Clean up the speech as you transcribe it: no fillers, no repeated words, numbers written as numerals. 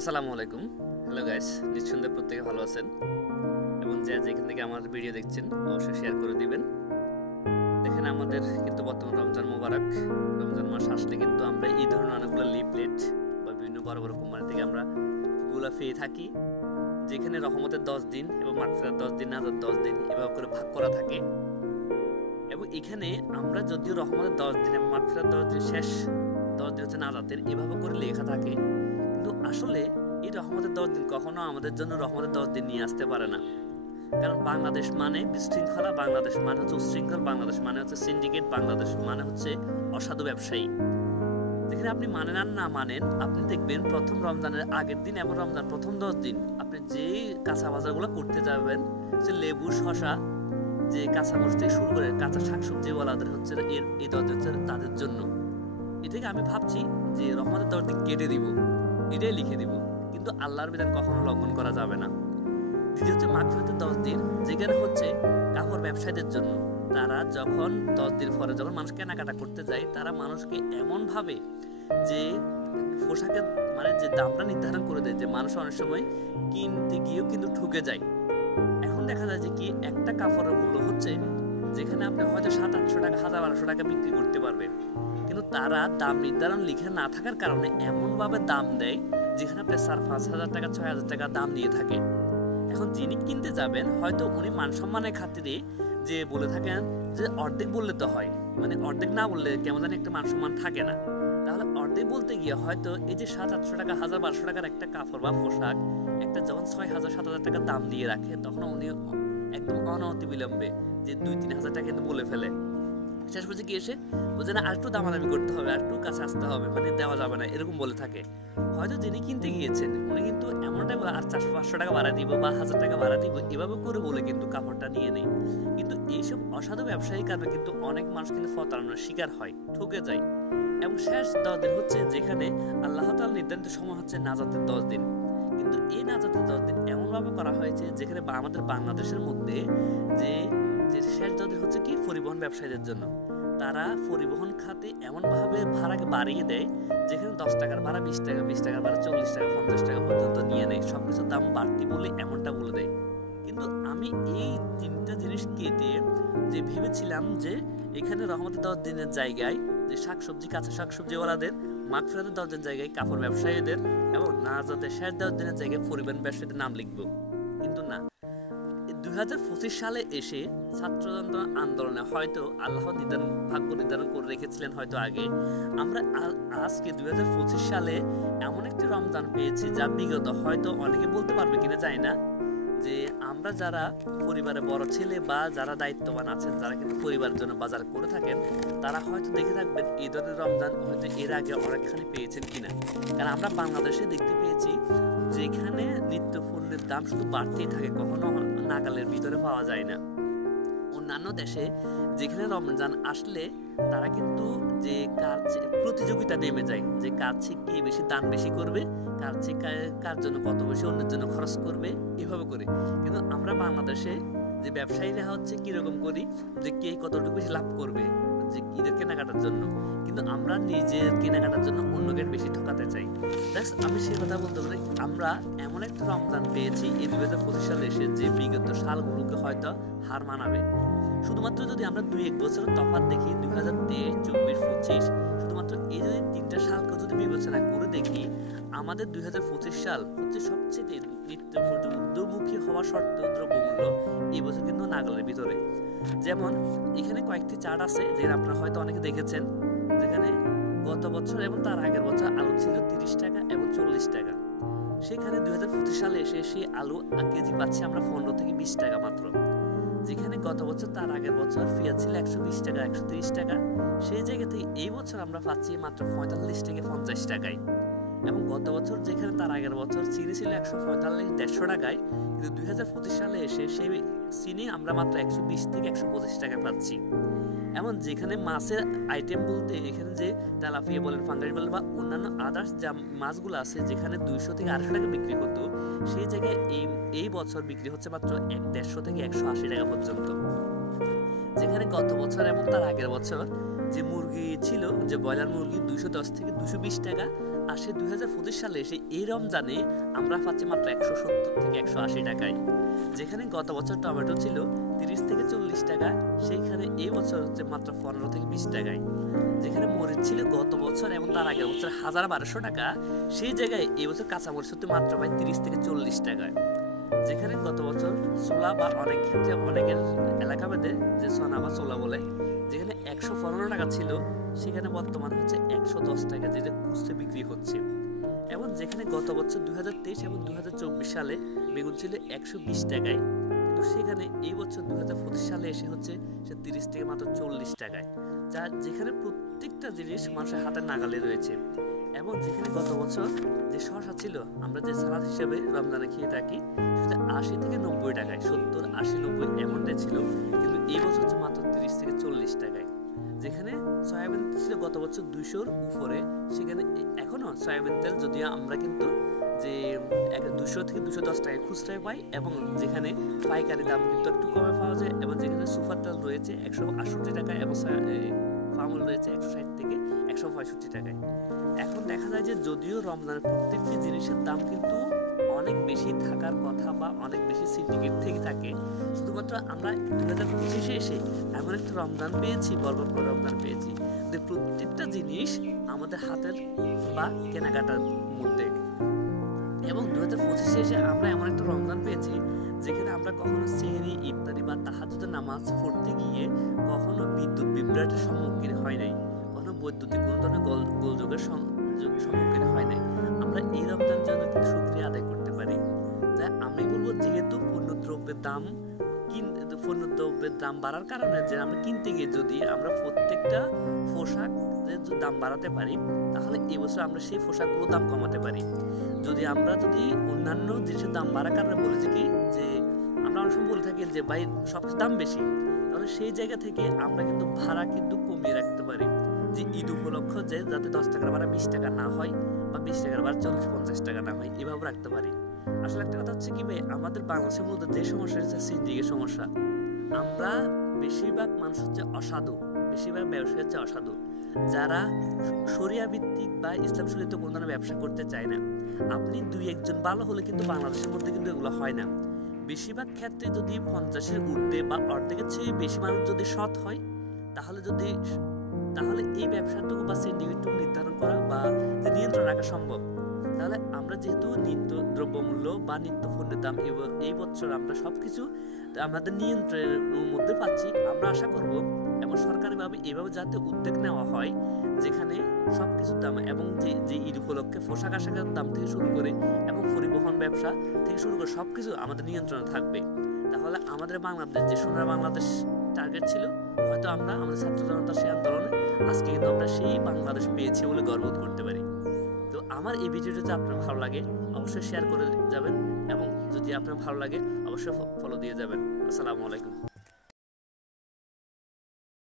আসসালামু আলাইকুম। Hello guys, নিঃসন্দেহে প্রত্যেকে ভালো আছেন এবং যে যেখান থেকে আমার ভিডিও দেখছেন অবশ্যই শেয়ার করে দিবেন। দেখেন, আমাদের কিন্তু বর্তমান রমজান মোবারক। রমজান মাস আসলে কিন্তু আমরা এই ধরনের অনেকগুলো লিফলেট বা বিভিন্ন বড় বড় কোম্পানি থেকে আমরা গুলা পেয়ে থাকি, যেখানে রহমতের 10 দিন এবং মাগফিরাত 10 দিন, নাজাত 10 দিন এভাবে করে ভাগ করা থাকে। এবং এখানে আমরা যদিও রহমতের 10 দিন এবং মাগফিরাত 10 দিন, শেষ 10 দিন হচ্ছে নাজাতের, এভাবে করে লেখা থাকে, কিন্তু আসলে এই রহমতের 10 দিন কখনো আমাদের জন্য রহমতের 10 দিন নিয়ে আসতে পারে না। কারণ বাংলাদেশ মানে বিশৃঙ্খলা, বাংলাদেশ মানে হচ্ছে উচ্ছৃঙ্খল, বাংলাদেশ মানে হচ্ছে সিন্ডিকেট, বাংলাদেশ মানে হচ্ছে অসাধু ব্যবসায়ী। যেখানে আপনি মানেন আর না মানেন, আপনি দেখবেন প্রথম রমজানের আগের দিন এবং রমজান প্রথম 10 দিন আপনি যেই কাঁচা বাজারগুলো করতে যাবেন, যে লেবু, শশা, যে কাঁচামরিচ থেকে শুরু করে কাঁচা শাকসবজিওয়ালাদের হচ্ছে এই 10 দিন হচ্ছে তাদের জন্য। এটাকে আমি ভাবছি যে রহমতের 10 দিন কেটে দিব, এটাই লিখে দিব, কিন্তু আল্লাহর বিধান কখনো লঙ্ঘন করা যাবে না। দ্বিতীয় হচ্ছে মাগফিরাতের 10 দিন, যেখানে হচ্ছে কাপড় ব্যবসায়ীদের জন্য। তারা যখন 10 দিন পরে যখন মানুষ কেনাকাটা করতে যায়, তারা মানুষকে এমন ভাবে যে পোশাকের মানে যে দামটা নির্ধারণ করে দেয়, যে মানুষ অনেক সময় কিনতে গিয়েও কিন্তু ঠকে যায়। এখন দেখা যায় যে কি একটা কাপড়ের মূল্য হচ্ছে, যেখানে আপনি হয়তো 700-800 টাকা, 1000-1200 টাকা বিক্রি করতে পারবেন, কিন্তু তারা দাম নির্ধারণ লিখে না থাকার কারণে এমনভাবে দাম দেয় যেখানে আপনি 4-5,000 টাকা, 6,000 টাকা দাম দিয়ে থাকে। এখন যিনি কিনতে যাবেন, হয়তো উনি মানসম্মানের খাতিরে যে বলে থাকেন যে অর্ধেক বললে তো হয়, মানে অর্ধেক না বললে কেমন জানি একটা মানসম্মান থাকে না। তাহলে অর্ধেক বলতে গিয়ে হয়তো এই যে 700-800 টাকা, 1000-1200 টাকার একটা কাপড় বা পোশাক একটা যখন 6,000-7,000 টাকা দাম দিয়ে রাখে, তখন উনি একদম অনতি বিলম্বে যে 2-3,000 টাকা কিন্তু বলে ফেলে। শেষ পর্যন্ত কি এসে বুঝে না, আর একটু দামাদামি করতে হবে, আর একটু কাছে আসতে হবে, মানে দেওয়া যাবে না, এরকম বলে থাকে। হয়তো যিনি কিনতে গিয়েছেন উনি কিন্তু এমনটাই বলে, আর 400-500 টাকা ভাড়া দিব বা 1000 টাকা ভাড়া দিব, এভাবে করে বলে কিন্তু কাপড়টা নিয়ে নেই। কিন্তু এইসব অসাধু ব্যবসায়ীর কারণে কিন্তু অনেক মানুষ কিন্তু প্রতারণার শিকার হয়, ঠকে যায়। এবং শেষ 10 দিন হচ্ছে যেখানে আল্লাহ তাআলা নির্ধারিত সময় হচ্ছে নাজাতের 10 দিন। কিন্তু এই নাজাতের 10 দিন এমনভাবে করা হয়েছে যেখানে আমাদের বাংলাদেশের মধ্যে যে শেষ 10 দিন হচ্ছে কি পরিবহন ব্যবসায়ীদের জন্য। তারা পরিবহন খাতে এমনভাবে ভাড়াকে বাড়িয়ে দেয়, যেখানে 10 টাকার ভাড়া 20 টাকা, 20 টাকার ভাড়া 40 টাকা, 50 টাকা পর্যন্ত নিয়ে নেয়, সবকিছুর দাম বাড়তি বলে এমনটা বলে দেয়। কিন্তু আমি এই তিনটা জিনিস কেটে যে ভেবেছিলাম যে এখানে রহমতের 10 দিনের জায়গায় যে শাকসবজি, কাঁচা শাকসবজিওয়ালাদের, মাগফিরাতের 10 দিনের জায়গায় কাপড় ব্যবসায়ীদের এবং নাজাতের শেষ 10 দিনের জায়গায় পরিবহন ব্যবসায়ীদের নাম লিখবো, কিন্তু না। 2025 সালে এসে ছাত্রজনতা আন্দোলনে হয়তো আল্লাহ ভাগ্য নির্ধারণ করে রেখেছিলেন হয়তো আগে। আমরা আজকে 2025 সালে এমন একটি রমজান পেয়েছি যা বিগত হয়তো অনেকে বলতে পারবে কিনা জানি না, যে আমরা যারা পরিবারে বড় ছেলে বা যারা দায়িত্ববান আছেন, যারা কিন্তু পরিবারের জন্য বাজার করে থাকেন, তারা হয়তো দেখে থাকবেন এই ধরনের রমজান হয়তো এর আগে অনেকখানি পেয়েছেন কিনা। কারণ আমরা বাংলাদেশে দেখতে পেয়েছি যেখানে নিত্য পণ্যের দাম শুধু বাড়তেই থাকে, কখনো নাগালের ভিতরে পাওয়া যায় না। অন্যান্য দেশে যেখানে রমজান আসলে তারা কিন্তু যে প্রতিযোগিতা নেমে যায়, যে কার চেয়ে কে বেশি দাম বেশি করবে, কার চেয়ে কার জন্য কত বেশি অন্যের জন্য খরচ করবে, এভাবে করে। কিন্তু আমরা বাংলাদেশে যে ব্যবসায়ীরা হচ্ছে কিরকম করি, যে কে কতটুকু বেশি লাভ করবে যে ঈদের কেনাকাটার জন্য, কিন্তু আমরা নিজের কেনাকাটার জন্য অন্যকে বেশি ঠকাতে চাই। আমি সে কথা বলতে পারি, আমরা এমন একটা রমজান পেয়েছি এই 2025 সালে এসে, যে বিগত সালগুলোকে হয়তো হার মানাবে। শুধুমাত্র যদি আমরা 2-1 বছরের তফাৎ দেখি, 2023, 24, 25, শুধুমাত্র এই যদি 3টা সালকে যদি বিবেচনা করে দেখি, আমাদের 2025 সাল হচ্ছে সবচেয়ে নিত্য ঊর্ধ্বমুখী হওয়া সত্ত্বেও দ্রব্যমূল্য এই বছর কিন্তু নাগালের ভিতরে। যেমন এখানে কয়েকটি চার্ট আছে, যেখানে আপনারা হয়তো অনেকে দেখেছেন, যেখানে গত বছর এবং তার আগের বছর আলু ছিল 30 টাকা এবং 40 টাকা। সেখানে 2025 সালে এসে সেই আলু কেজি পাচ্ছি আমরা 15 থেকে 20 টাকা মাত্র। যেখানে গত বছর তার আগের বছর পেঁয়াজ ছিল 120 টাকা, 130 টাকা, সেই জায়গা থেকে এই বছর আমরা পাচ্ছি মাত্র 45 থেকে 50 টাকায়। এবং গত বছর যেখানে তার আগের বছর চিনি ছিল 145-150 টাকায়, কিন্তু 2025 সালে এসে সেই চিনি আমরা মাত্র 120 থেকে 125 টাকা পাচ্ছি। এমন যেখানে মাছের আইটেম বলতে এখানে যে তেলাপিয়া বলেন, ফাঙ্গাস বলেন বা অন্যান্য আদার্স যা মাছগুলো আছে, যেখানে 200 থেকে 250 টাকা বিক্রি হতো, সেই জায়গায় এই বছর বিক্রি হচ্ছে মাত্র 150 থেকে 180 টাকা পর্যন্ত। যেখানে গত বছর এবং তার আগের বছর যে মুরগি ছিল, যে ব্রয়লার মুরগি 210 থেকে 220 টাকা, 2025 সালে এসে এই রমজানে আমরা পাচ্ছি মাত্র 170 থেকে 180 টাকায়। যেখানে গত বছর টমেটো ছিল 30 থেকে 40 টাকা, সেইখানে এই বছর হচ্ছে মাত্র 15 থেকে 20 টাকায়। যেখানে মরিচ ছিল গত বছর এবং তার আগের বছর 1200 টাকা, সেই জায়গায় এই বছর কাঁচামরিচ হচ্ছে মাত্র ভাই 30 থেকে 40 টাকায়। যেখানে গত বছর ছোলা বা অনেক ক্ষেত্রে অনেকের এলাকা ভেদে যে সোনা বা ছোলা বলে, যেখানে 115 টাকা ছিল সেখানে বর্তমান হচ্ছে 110 টাকা, যেটা খুচরা বিক্রি হচ্ছে। এবং যেখানে গত বছর 2023 এবং 2024 সালে বেগুন ছিল 120 টাকায়, কিন্তু সেখানে এই বছর 2025 সালে এসে হচ্ছে সে 30 থেকে মাত্র 40 টাকায়, যা যেখানে প্রত্যেকটা জিনিস মানুষের হাতের নাগালে রয়েছে। এবং যেখানে গত বছর যে শসা ছিল আমরা যে সালাদ হিসেবে রমজানে খেয়ে থাকি সেটা 80 থেকে 90 টাকায়, 70, 80, 90 এমনটাই ছিল, কিন্তু এই বছর হচ্ছে মাত্র 30 থেকে 40 টাকায়। যেখানে সয়াবিন ছিল গত বছর 200-র উপরে, সেখানে এখনো সয়াবিন তেল যদিও আমরা কিন্তু যে 200 থেকে 210 টাকায় খুচরায় পাই, এবং যেখানে পাইকারি দাম কিন্তু একটু কমে পাওয়া যায়। এবং যেখানে সুপার তেল রয়েছে 168 টাকায় এবং পাম অয়েল রয়েছে 160 থেকে 165 টাকায়। এখন দেখা যায় যে যদিও রমজানের প্রত্যেকটি জিনিসের দাম কিন্তু অনেক বেশি থাকার কথা বা অনেক বেশি সিন্ডিকেট থেকে থাকে, শুধুমাত্র আমরা 2025 এসে এমন একটা রমজান পেয়েছি, বরকতময় রমজান পেয়েছি যে প্রত্যেকটা জিনিস আমাদের হাতের বা কেনাকাটার মধ্যে। এবং 2025 এসে আমরা এমন একটা রমজান পেয়েছি যেখানে আমরা কখনো সেহরি, ইফতারি বা তাহাজ্জুদের নামাজ পড়তে গিয়ে কখনো বিদ্যুৎ বিভ্রাটের সম্মুখীন হয় নাই, কখনো বৈদ্যুতিক কোনো ধরনের গোলযোগের সম্মুখীন হয় নাই। আমরা এই রমজানের জন্য কিন্তু শুকরিয়া আদায় করতে পারি। তাই আমি বলবো, যেহেতু পণ্যদ্রব্যের দাম বাড়ার কারণে যে আমরা কিনতে গিয়ে যদি আমরা প্রত্যেকটা পোশাক দাম বাড়াতে পারি, তাহলে এবছর আমরা সেই পোশাকগুলো দাম কমাতে পারি। যদি অন্যান্য জিনিসের দাম বাড়ার কারণে বলেছি কি যে আমরা অনেক সময় বলে থাকি যে ভাই সবকিছু দাম বেশি, তাহলে সেই জায়গা থেকে আমরা কিন্তু ভাড়া কিন্তু কমিয়ে রাখতে পারি। যে ঈদ উপলক্ষ যে যাতে 10 টাকার ভাড়া 20 টাকা না হয়, বা 20 টাকার ভাড়া 40-50 টাকা না হয়, এভাবে রাখতে পারি। আসলে একটা কথা হচ্ছে কি ভাই, আমাদের বাংলাদেশের মধ্যে যে সমস্যা হচ্ছে সিন্ডিকের সমস্যা। আমরা বেশিরভাগ মানুষ হচ্ছে অসাধু, বেশিরভাগ ব্যবসায়ী হচ্ছে অসাধু, যারা শরিয়া ভিত্তিক বা ইসলাম শরীয়তে কোনো ধরনের ব্যবসা করতে চায় না। আপনি 2-1 জন ভালো হলে কিন্তু বাংলাদেশের মধ্যে কিন্তু এগুলো হয় না। বেশিরভাগ ক্ষেত্রে যদি 50-এর ঊর্ধ্বে বা অর্ধেকের চেয়ে বেশি মানুষ যদি সৎ হয়, তাহলে এই ব্যবসাটুকু বা সিন্ডিকেটটুকু নির্ধারণ করা বা নিয়ন্ত্রণ রাখা সম্ভব। তাহলে আমরা যেহেতু নিত্য দ্রব্যমূল্য বা নিত্য পণ্যের দাম এই বছর আমরা সবকিছু আমাদের নিয়ন্ত্রণের মধ্যে পাচ্ছি, আমরা আশা করব এবং সরকারিভাবে এভাবে যাতে উদ্যোগ নেওয়া হয় যেখানে সবকিছুর দাম এবং যে ঈদ উপলক্ষে পোশাক আশাকের দাম থেকে শুরু করে এবং পরিবহন ব্যবসা থেকে শুরু করে সবকিছু আমাদের নিয়ন্ত্রণে থাকবে। তাহলে আমাদের বাংলাদেশ যে সোনার বাংলাদেশ টার্গেট ছিল, হয়তো আমরা আমাদের ছাত্র জনতার সেই আন্দোলনে আজকে কিন্তু আমরা সেই বাংলাদেশ পেয়েছি বলে গর্ববোধ করতে পারি। তো আমার এই ভিডিওটা যদি আপনার ভালো লাগে অবশ্যই শেয়ার করে যাবেন, এবং যদি আপনার ভালো লাগে অবশ্যই ফলো দিয়ে যাবেন। আসসালামু আলাইকুম।